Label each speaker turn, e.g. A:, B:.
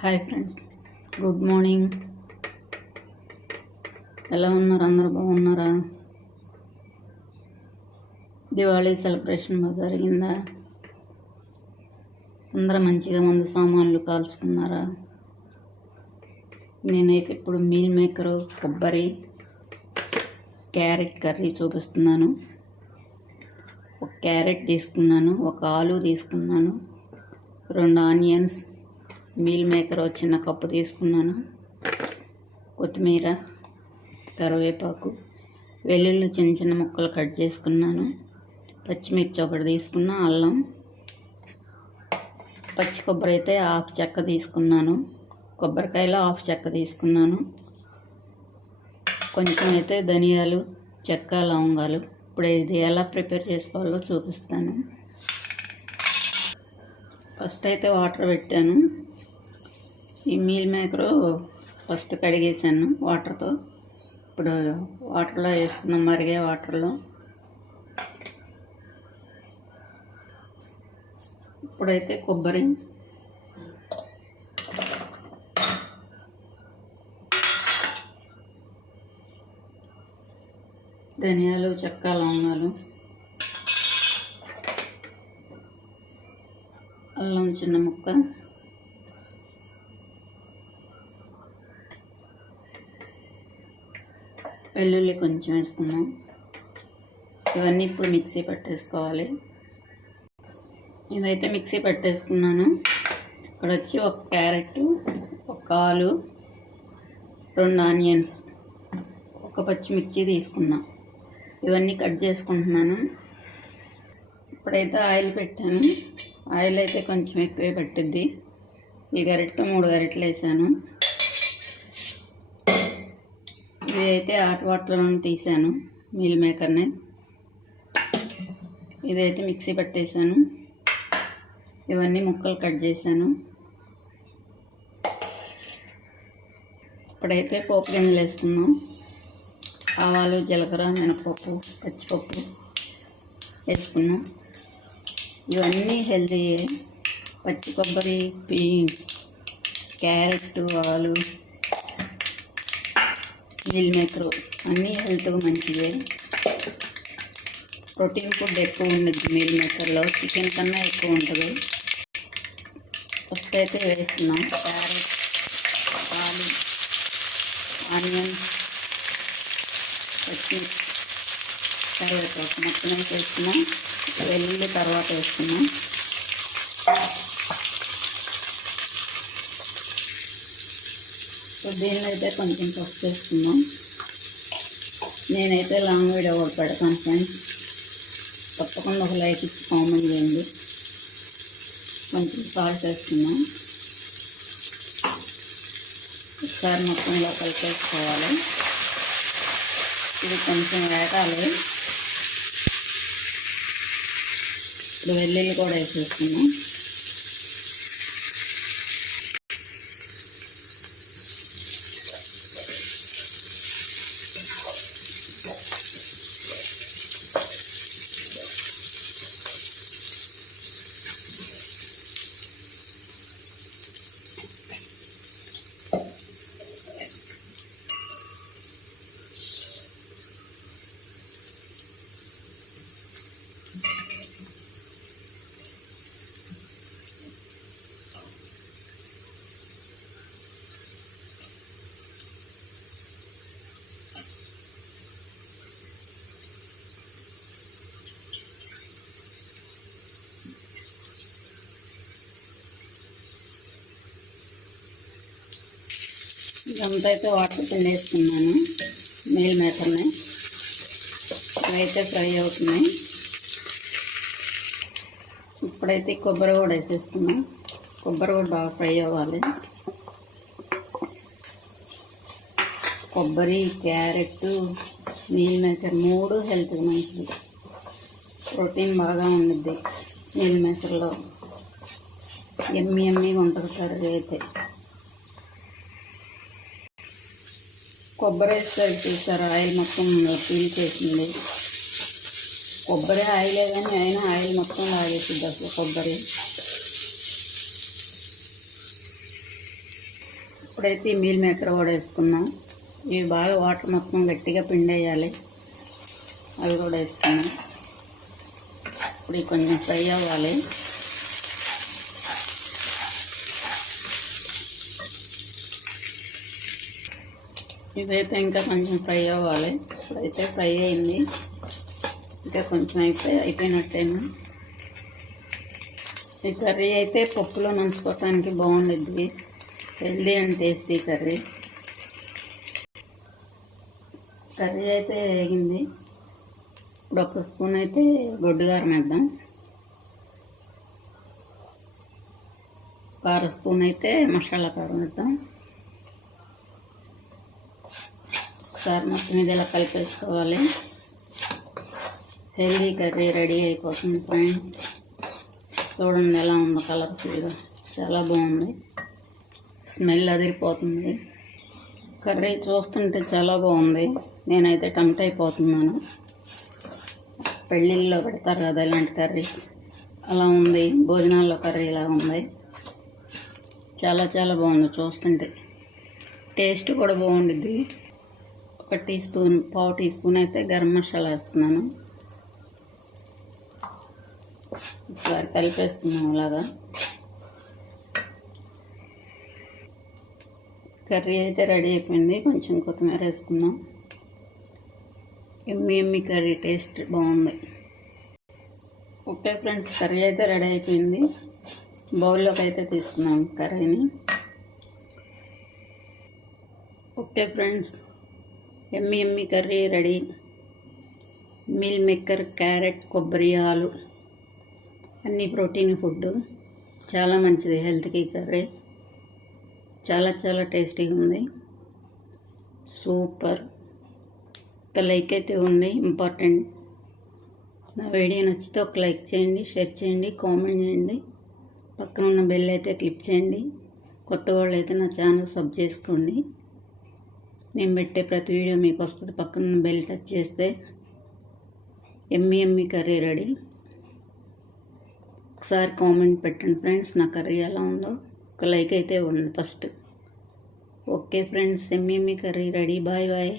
A: Hi friends good morning ఎలా ఉన్నారు? అందరూ బాగున్నారా? దివాళీ సెలబ్రేషన్ బాగా జరిగిందా? అందరూ మంచిగా ముందు సామాన్లు కాల్చుకున్నారా? నేనైతే ఇప్పుడు మీల్ మేకరు కొబ్బరి క్యారెట్ కర్రీ చూపిస్తున్నాను. ఒక క్యారెట్ తీసుకున్నాను ఒక ఆలు తీసుకున్నాను రెండు ఆనియన్స్ మీల్ మేకర్ ఒక చిన్న కప్పు తీసుకున్నాను. కొత్తిమీర కరివేపాకు వెల్లుల్లి చిన్న చిన్న ముక్కలు కట్ చేసుకున్నాను. పచ్చిమిర్చి ఒకటి తీసుకున్నా అల్లం పచ్చి కొబ్బరి అయితే హాఫ్ చెక్క తీసుకున్నాను. కొబ్బరికాయలో హాఫ్ చెక్క తీసుకున్నాను. కొంచెం అయితే ధనియాలు చెక్క లవంగాలు. ఇప్పుడు ఇది ఎలా ప్రిపేర్ చేసుకోవాలో చూపిస్తాను. ఫస్ట్ అయితే వాటర్ పెట్టాను. ఈ మీల్ మేకరు ఫస్ట్ కడిగేసాను వాటర్తో. ఇప్పుడు వాటర్లో వేసుకున్నాం మరిగే వాటర్లో. ఇప్పుడైతే కొబ్బరి. ధనియాలు చెక్క లవంగాలు. అల్లం చిన్న ముక్క. వెల్లుల్లి కొంచెం వేసుకున్నాం ఇవన్నీ ఇప్పుడు మిక్సీ పట్టేసుకోవాలి. ఇదైతే మిక్సీ పట్టేసుకున్నాను. ఇక్కడ వచ్చి ఒక క్యారెట్ ఒక ఆలు రెండు ఆనియన్స్ ఒక పచ్చిమిర్చి తీసుకున్నా. ఇవన్నీ కట్ చేసుకుంటున్నాను. ఇప్పుడైతే ఆయిల్ పెట్టాను. ఆయిల్ అయితే కొంచెం ఎక్కువే పట్టుద్ది. ఈ గరిటతో మూడు గరిటలు వేసాను. ఇవి అయితే హాట్ వాటర్లో తీసాను మీల్ మేకర్నే. ఇదైతే మిక్సీ పట్టేశాను ఇవన్నీ ముక్కలు కట్ చేశాను. ఇప్పుడైతే పోపు గింజలు వేసుకుందాం. ఆవాలు జీలకర్ర మినపప్పు పచ్చిపప్పు వేసుకున్నాం ఇవన్నీ హెల్తీ పచ్చి కొబ్బరి పీ క్యారెట్ ఆలు మీల్ మేకర్ అన్నీ హెల్త్కు మంచిదే. ప్రోటీన్ ఫుడ్ ఎక్కువ ఉండదు మీల్ మేకర్లో చికెన్ కన్నా ఎక్కువ ఉంటుంది. ఫస్ట్ అయితే వేస్తున్నాం. క్యారెట్ పాలు ఆనియన్ పచ్చి కరివేపాకు మొత్తం అయితే వేసుకున్నాం వెల్లుల్లి తర్వాత వేసుకున్నాం సో దీనిలో అయితే కొంచెం పసుపు వేసుకున్నాం నేనైతే లాంగ్ వీడియో కూడా పెడతాను ఫ్రెండ్స్. తప్పకుండా ఒక లైక్ ఇచ్చి కామెంట్ చేయండి. కొంచెం సాల్ట్ వేసుకున్నాం ఒకసారి మొత్తం ఇలా కలిపేసుకోవాలి. ఇది కొంచెం వేగాలి. ఇప్పుడు వెల్లుల్లి కూడా వేసేసుకున్నాం ఇదంతా అయితే వాటర్ కింద వేసుకున్నాను మీల్ మేకర్ని అయితే ఫ్రై అవుతున్నాయి. ఇప్పుడైతే కొబ్బరి కూడా వేసేస్తున్నాం. కొబ్బరి కూడా బాగా ఫ్రై అవ్వాలి. కొబ్బరి క్యారెట్ మీల్ మేకర్ మూడు హెల్త్కి మంచిది. ప్రోటీన్ బాగా ఉండిద్ది మీల్ మేకర్లో ఎమ్మి ఎమ్మిగా ఉంటుంది కర్రీ అయితే. కొబ్బరి వేస్తారు చూసారు? ఆయిల్ మొత్తం పీల్చేసింది కొబ్బరి ఆయిలే కానీ అయినా ఆయిల్ మొత్తం లాగేసింది అసలు కొబ్బరి. ఇప్పుడైతే ఈ మీల్ మేకర్ కూడా వేసుకున్నాం. ఇవి బాగా వాటర్ మొత్తం గట్టిగా పిండేయాలి అవి కూడా వేసుకున్నాం. ఇప్పుడు కొంచెం ఫ్రై అవ్వాలి. ఇదైతే ఇంకా కొంచెం ఫ్రై అవ్వాలి. అయితే ఫ్రై అయింది. ఇంకా కొంచెం అయిపోయి అయిపోయినట్టేనా? ఈ కర్రీ అయితే పప్పులో నంచుకోవటానికి బాగుండిద్ది. Healthy and tasty curry. Curry అయితే వేగింది. ఇప్పుడు ఒక స్పూన్ అయితే గొడ్డు కారం వేద్దాం. కార స్పూన్ అయితే మసాలా కారం వేద్దాం. ఒకసారి మొత్తం ఇది ఇలా కలిపేసుకోవాలి. హెల్దీ కర్రీ రెడీ అయిపోతుంది ఫ్రెండ్స్. చూడండి ఎలా ఉందో కలర్ఫుల్గా చాలా బాగుంది. స్మెల్ అదిరిపోతుంది. కర్రీ చూస్తుంటే చాలా బాగుంది. నేనైతే టెంప్ట్ అయిపోతున్నాను. పెళ్ళిళ్ళలో పెడతారు కదా ఇలాంటి కర్రీస్. అలా ఉంది. భోజనాల్లో కర్రీ ఇలా ఉంది. చాలా చాలా బాగుంది చూస్తుంటే. టేస్ట్ కూడా బాగుండిద్ది. ఒక టీ స్పూన్ పావు టీ స్పూన్ అయితే గరం మసాలా వేస్తున్నాను. ఒకసారి కలిపేస్తున్నాం అలాగా. కర్రీ అయితే రెడీ అయిపోయింది. కొంచెం కొత్తిమీర వేసుకుందాం. ఎమ్మి ఎమ్మి కర్రీ టేస్ట్ బాగుంది. ఓకే ఫ్రెండ్స్ కర్రీ అయితే రెడీ అయిపోయింది. బౌల్లోకి అయితే తీసుకున్నాం కర్రీని. Okay friends yummy yummy curry ready. Meal maker carrot కొబ్బరి ఆలు అన్ని ప్రోటీన్ ఫుడ్ చాలా మంచిది హెల్త్కి కర్రీ. చాలా చాలా టేస్టీగా ఉంది. సూపర్. ఒక లైక్ అయితే ఉంది. ఇంపార్టెంట్. నా వీడియో నచ్చితే ఒక లైక్ చేయండి షేర్ చేయండి కామెంట్ చేయండి. పక్కన ఉన్న బెల్ అయితే క్లిక్ చేయండి. కొత్త వాళ్ళు అయితే నా ఛానల్ సబ్ చేసుకోండి. నేను పెట్టే ప్రతి వీడియో మీకు వస్తుంది. పక్కన బెల్ టచ్ చేస్తే ఎమ్మి ఎమ్మి కర్రీ రెడీ ఒకసారి కామెంట్ పెట్టండి ఫ్రెండ్స్ నా కర్రీ ఎలా ఉందో. ఒక లైక్ అయితే ఇవ్వండి first okay friends yummy yummy curry ready bye bye